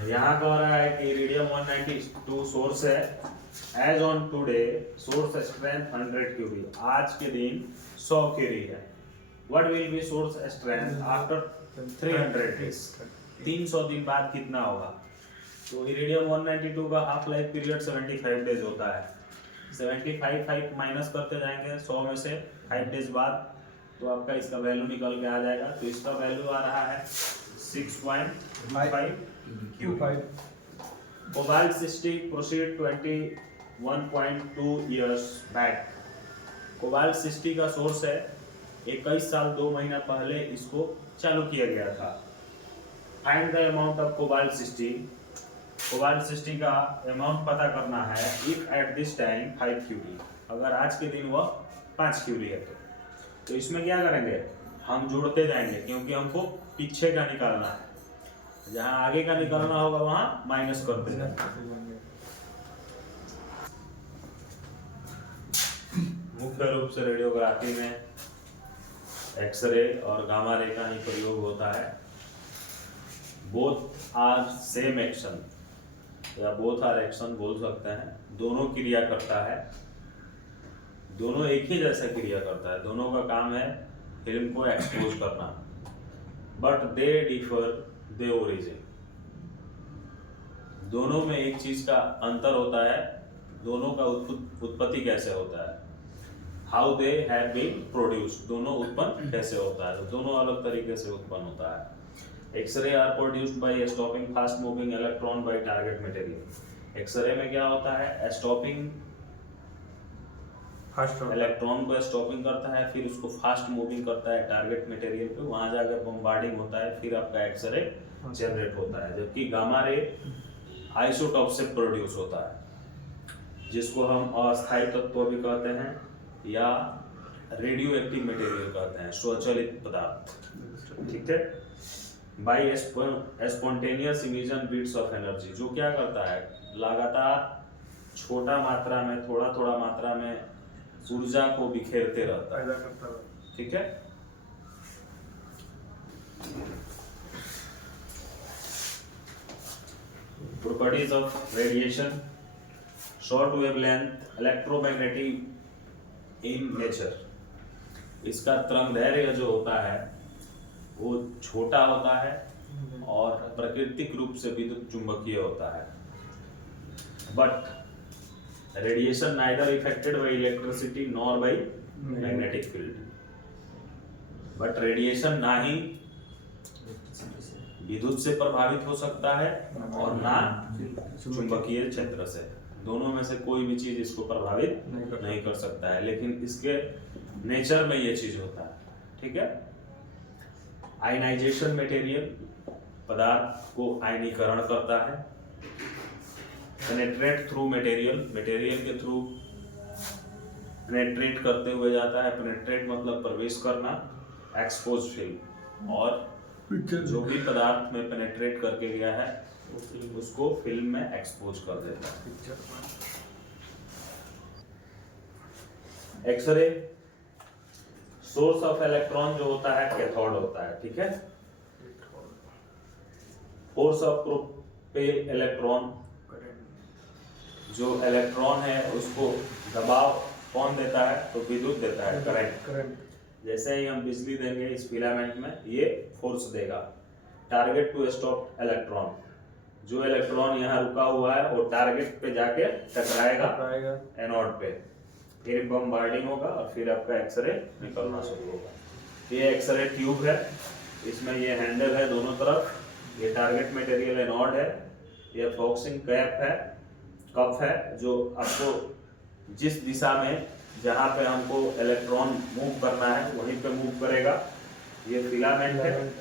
यहाँ कह रहा है कि इरिडियम 192 सोर्स है। As on today source strength 100 curie, आज के दिन 100 क्यूरी है। What will be source strength after 300 days, 300 दिन बाद कितना होगा? तो इरिडियम 192 का हाफ लाइफ पीरियड 75 डेज होता है। 75 माइनस करते जाएंगे 100 में से 5 डेज बाद, तो आपका इसका वैल्यू निकल के आ जाएगा। तो इसका वैल्यू आ रहा है 6.5 cube. Cobalt 60 proceed 21.2 years back. Cobalt 60 का सोर्स है, 21 साल 2 महीना पहले इसको चालू किया गया था। Find the amount of cobalt 60। Cobalt 60 का अमाउंट पता करना है if at this time 5 curie, अगर आज के दिन वह 5 क्यूरी है तो इसमें क्या करेंगे, हम जोड़ते जाएंगे क्योंकि हमको पीछे का निकालना है। जहां आगे का निकालना होगा वहां माइनस करते जाएंगे। मुख्य रूप से रेडियोग्राफी में एक्सरे और गामा रे का ही प्रयोग होता है। बोथ आर सेम एक्शन या बोथ आर एक्शन बोल सकते हैं। दोनों क्रिया करता है, दोनों एक ही जैसा क्रिया करता है। दोनों का काम है फिल्म को एक्सपोज करना, but they differ they origin. दोनों में एक चीज का अंतर होता है, दोनों का उत्पत्ति कैसे होता है, how they have been produced, दोनों उत्पन्न कैसे होता है। तो दोनों अलग तरीके से उत्पन्न होता है। X-ray are produced by stopping fast moving electron by target material. X-ray में क्या होता है, स्टॉपिंग इलेक्ट्रॉन को स्टॉपिंग करता है, फिर उसको फास्ट मूविंग करता है टारगेट मटेरियल पे, वहां जाकर बम्बार्डिंग होता है, फिर आपका एक्सरे जनरेट होता है। जबकि गामा रे आइसोटॉप से प्रोड्यूस होता है, जिसको हम अस्थायी तत्व भी कहते हैं या रेडियो एक्टिव मटेरियल कहते हैं, स्वचालित पदार्थ। ठीक है। By spontaneous emission beats of energy, जो क्या करता है, लगातार छोटा मात्रा में थोड़ा थोड़ा मात्रा में ऊर्जा को बिखेरते रहता है। ठीक है। Properties of radiation, short wavelength, electromagnetic in nature. इसका तरंगदैर्घ्य जो होता है वो छोटा होता है और प्राकृतिक रूप से विद्युत चुंबकीय होता है। But radiation neither affected by electricity nor by magnetic field. But radiation ना ही विद्युत से प्रभावित हो सकता है और ना चुंबकीय क्षेत्र से। दोनों में से कोई भी चीज इसको प्रभावित नहीं कर सकता है, लेकिन इसके नेचर में ये चीज होता है। ठीक है। आयनाइजेशन मटेरियल, पदार्थ को आयनीकरण करता है। पेनेट्रेट थ्रू मटेरियल, मटेरियल के थ्रू पेनेट्रेट करते हुए जाता है। पेनेट्रेट मतलब प्रवेश करना। एक्सपोज फिल्म, और जो भी पदार्थ में पेनेट्रेट करके गया है उसको फिल्म में एक्सपोज कर देता है। एक्सरे सोर्स ऑफ इलेक्ट्रॉन जो होता है कैथोड होता है। ठीक है। फोर्स ऑफ प्रोपेल इलेक्ट्रॉन, जो इलेक्ट्रॉन है उसको दबाव कौन देता है, तो विद्युत देता है, करंट। जैसे ही हम बिजली देंगे इस फिलामेंट में, ये फोर्स देगा। टारगेट टू स्टॉप इलेक्ट्रॉन, जो इलेक्ट्रॉन यहाँ रुका हुआ है वो टारगेट पे जाके टकराएगा एनोड पे, फिर बम्बार्डिंग होगा और फिर आपका एक्सरे निकलना शुरू होगा। ये एक्सरे ट्यूब है, इसमें ये हैंडल है दोनों तरफ, ये टारगेट मटेरियल एनोड है, ये फोकसिंग कैप है, कप है, जो आपको जिस दिशा में जहाँ पे हमको इलेक्ट्रॉन मूव करना है वहीं पे मूव करेगा। ये फिलामेंट है।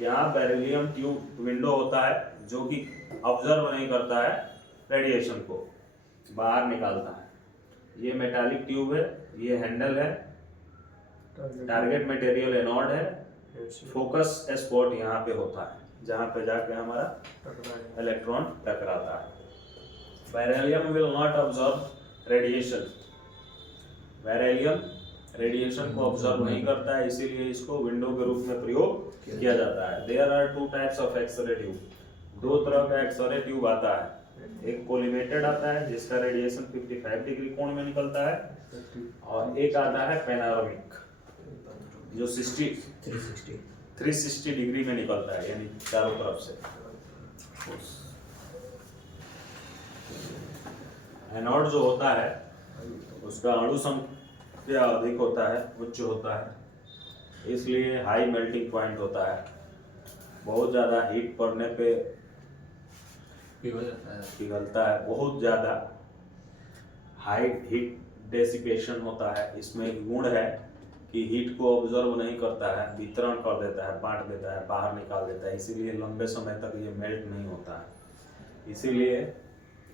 यहाँ बेरिलियम ट्यूब विंडो होता है जो कि ऑब्जर्व नहीं करता है, रेडिएशन को बाहर निकालता है। ये मेटालिक ट्यूब है, ये हैंडल है, टारगेट मटेरियल एनोड है, फोकस स्पॉट यहाँ पे होता है जहाँ पे जाके हमारा इलेक्ट्रॉन टकराता है। Beryllium will not observe radiation, beryllium radiation को ऑब्जर्व नहीं करता है, इसीलिए इसको विंडो के रूप में प्रयोग किया जाता है। There are two types of x-ray tube, दो तरह का एक्सरे ट्यूब आता है, एक कोलिमेटेड आता है जिसका रेडिएशन 55 डिग्री कोण में निकलता है, और एक आता है पैनोरामिक जो 360 डिग्री में निकलता है, यानी चारों तरफ से। एनोड जो होता है उसका अणु संख्या अधिक होता है, उच्च होता है, इसलिए हाई मेल्टिंग पॉइंट होता है। बहुत ज़्यादा हीट पड़ने पे पिघलता है, बहुत ज़्यादा हाई हीट डेसिपेशन होता है। इसमें एक गुण है कि हीट को ऑब्जर्व नहीं करता है, वितरण कर देता है, बांट देता है, बाहर निकाल देता है, इसीलिए लंबे समय तक ये मेल्ट नहीं होता है। इसीलिए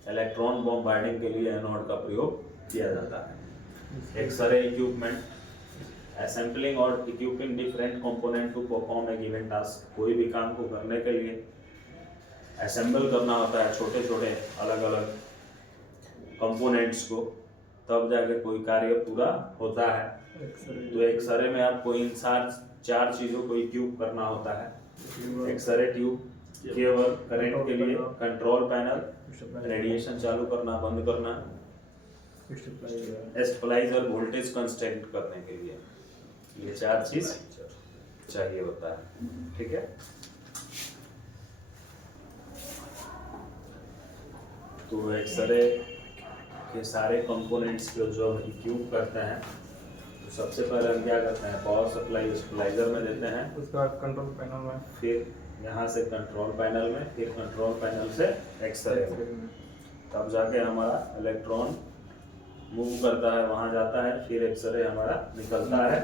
इलेक्ट्रॉन बॉम्बार्डिंग के लिए एनोड का प्रयोग किया जाता है। एक्सरे इक्विपमेंट असेंबलिंग और equipping different component to perform a given task. कोई भी काम को करने के लिए असेंबल करना होता है छोटे छोटे अलग अलग कंपोनेंट्स को, तब जाके कोई कार्य पूरा होता है। तो एक्सरे में आपको इन चार चीज़ों को इक्विप करना होता है। एक्सरे ट्यूब केवल करंट के लिए, कंट्रोल पैनल रेडिएशन चालू करना बंद करना, स्टेबलाइजर वोल्टेज कंस्टेंट करने के लिए, ये चार चीज चाहिए होता है। ठीक है, तो एक्सरे के सारे कंपोनेंट्स को जो हम इक्विप करते हैं, तो सबसे पहले हम क्या करते हैं, पावर सप्लाई स्टेबलाइजर में देते हैं, उसका कंट्रोल पैनल में, फिर यहाँ से कंट्रोल पैनल में, फिर कंट्रोल पैनल से एक्सरे में, तब जाके हमारा इलेक्ट्रॉन मूव करता है, वहाँ जाता है, फिर एक्सरे हमारा निकलता है,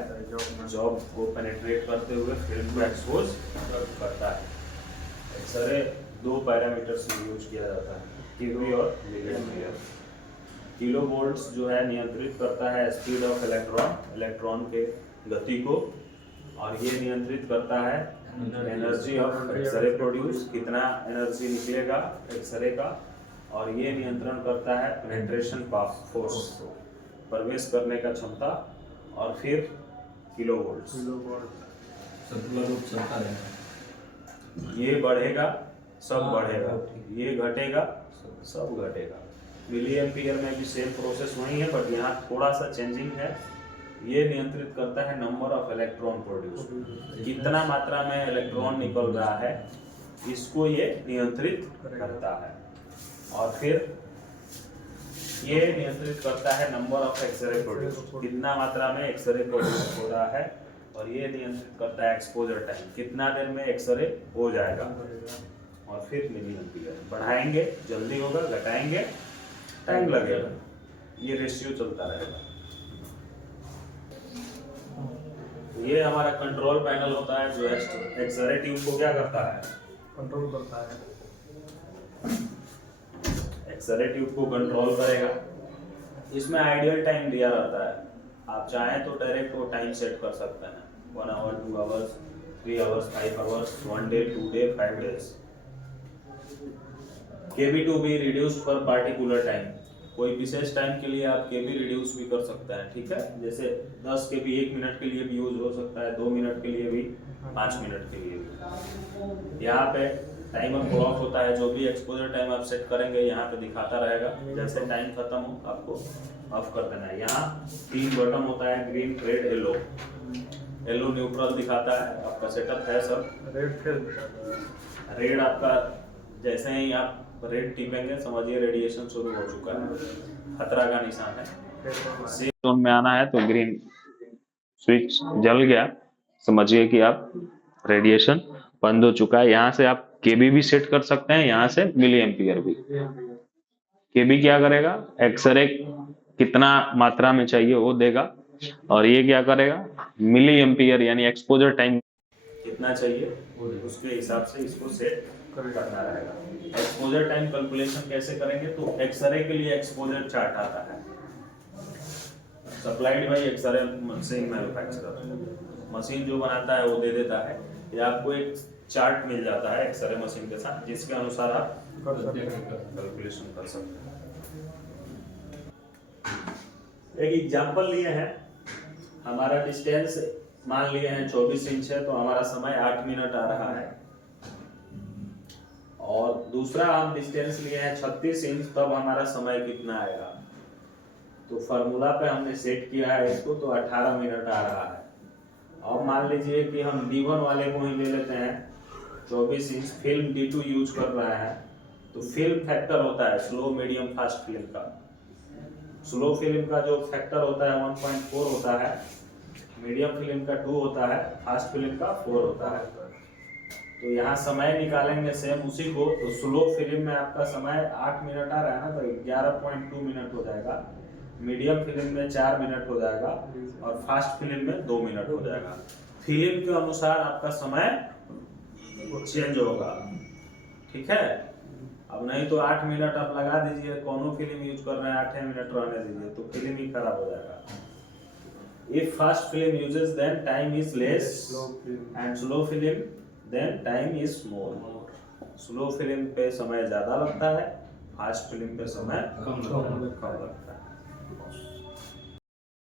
जॉब को पेनिट्रेट करते हुए फिल्म को एक्सपोज करता है। एक्सरे दो पैरामीटर्स में यूज किया जाता है, किलो और मिलीएम्पियर। किलो वोल्ट्स जो है नियंत्रित करता है स्पीड ऑफ इलेक्ट्रॉन के गति को, और ये नियंत्रित करता है एनर्जी ऑफ एक्सरे प्रोड्यूस, कितना एनर्जी निकलेगा एक्सरे का, और ये नियंत्रण करता है पेनिट्रेशन फोर्स, प्रवेश करने का क्षमता, और फिर किलो वोल्ट्स। ये बढ़ेगा सब बढ़ेगा, ये घटेगा सब घटेगा। मिली एम्पियर में भी सेम प्रोसेस वही है, बट यहाँ थोड़ा सा चेंजिंग है। ये नियंत्रित करता है नंबर ऑफ इलेक्ट्रॉन प्रोड्यूस, कितना मात्रा में इलेक्ट्रॉन निकल रहा है, इसको ये नियंत्रित करता है। और फिर ये नियंत्रित करता है नंबर ऑफ एक्सरे प्रोड्यूस, कितना मात्रा में एक्सरे प्रोड्यूस हो रहा है, और ये नियंत्रित करता है एक्सपोजर टाइम, कितना देर में एक्सरे हो जाएगा, और फिर मिलीएम्पियर। बढ़ाएंगे जल्दी होगा, घटाएंगे टाइम लगेगा, ये रेशियो चलता रहेगा। ये हमारा कंट्रोल पैनल होता है जो एक्सरे ट्यूब को क्या करता है, कंट्रोल करता है। एक्सरे ट्यूब को कंट्रोल करेगा। इसमें आइडियल टाइम दिया रहता है, आप चाहें तो डायरेक्ट वो टाइम सेट कर सकते हैं, 1 hour 2 hours 3 hours 5 hours 1 day 2 day 5 days. KB to be reduced पर पार्टिकुलर टाइम, कोई विशेष टाइम के लिए आप केबी रिड्यूस भी कर सकते हैं। ठीक है, जैसे 10 केबी 1 मिनट के लिए भी यूज हो सकता है, 2 मिनट के लिए भी, 5 मिनट के लिए भी। यहाँ पे टाइमर क्लॉक होता है, जो भी एक्सपोजर टाइम आप सेट करेंगे यहाँ पे दिखाता रहेगा, जैसे टाइम खत्म हो आपको ऑफ कर देना है। यहाँ 3 बटन होता है, green red yellow. Yellow neutral दिखाता है, आपका सेटअप है सब। रेड आपका जैसे ही आप रेड टिपेंगे समझिए रेडिएशन शुरू हो चुका है, खतरा का निशान है। सेफ जोन में आना है तो ग्रीन स्विच जल गया, समझिए कि आप रेडिएशन बंद हो चुका है। यहाँ से आप केबी भी सेट कर सकते हैं, यहाँ से मिली एम्पियर भी। केबी क्या करेगा, एक्सरे कितना मात्रा में चाहिए वो देगा, और ये क्या करेगा, मिली एम्पियर यानी एक्सपोजर टाइम कितना चाहिए उसके हिसाब से इसको सेट करना रहेगा। एक्सपोजर टाइम कैलकुलेशन कैसे करेंगे, तो एक्सरे के लिए एक्सपोजर चार्ट आता है, supplied by x-ray machine manufacturer. Machine जो बनाता है वो दे देता है, या आपको एक चार्ट मिल जाता है एक्सरे मशीन के साथ, जिसके अनुसार आप कैलकुलेशन कर सकते हैं। एक एग्जांपल लिए हैं, हमारा डिस्टेंस मान लिए हैं 24 इंच है, तो हमारा समय 8 मिनट आ रहा है, और दूसरा हम डिस्टेंस लिए हैं 36 इंच, तब हमारा समय कितना आएगा। तो फार्मूला पे हमने सेट किया है इसको, तो 18 मिनट आ रहा है। अब मान लीजिए कि हम D1 वाले को ही ले लेते हैं, 24 इंच फिल्म D2 यूज कर रहा है। तो फिल्म फैक्टर होता है स्लो मीडियम फास्ट फिल्म का, स्लो फिल्म का जो फैक्टर होता है 1.4 होता है, मीडियम फिल्म का 2 होता है, फास्ट फिल्म का 4 होता है। तो यहाँ समय निकालेंगे सेम उसी को। तो स्लो फिल्म में आपका समय 8 मिनट आ रहा है ना, तो 11.2 मिनट हो जाएगा। मीडियम फिल्म में 4 मिनट हो जाएगा और फास्ट फिल्म में 2 मिनट हो जाएगा। फिल्म के अनुसार आपका समय चेंज होगा, ठीक है। अब नहीं तो 8 मिनट आप लगा दीजिए, कौन फिल्म यूज कर रहे हैं 8 मिनट रहने दीजिए, तो फिल्म ही खराब हो जाएगा। If fast film uses, then time is less, and slow film then time is more. Slow film पे समय ज़्यादा लगता है, फास्ट फिल्म पे समय कम लगता है।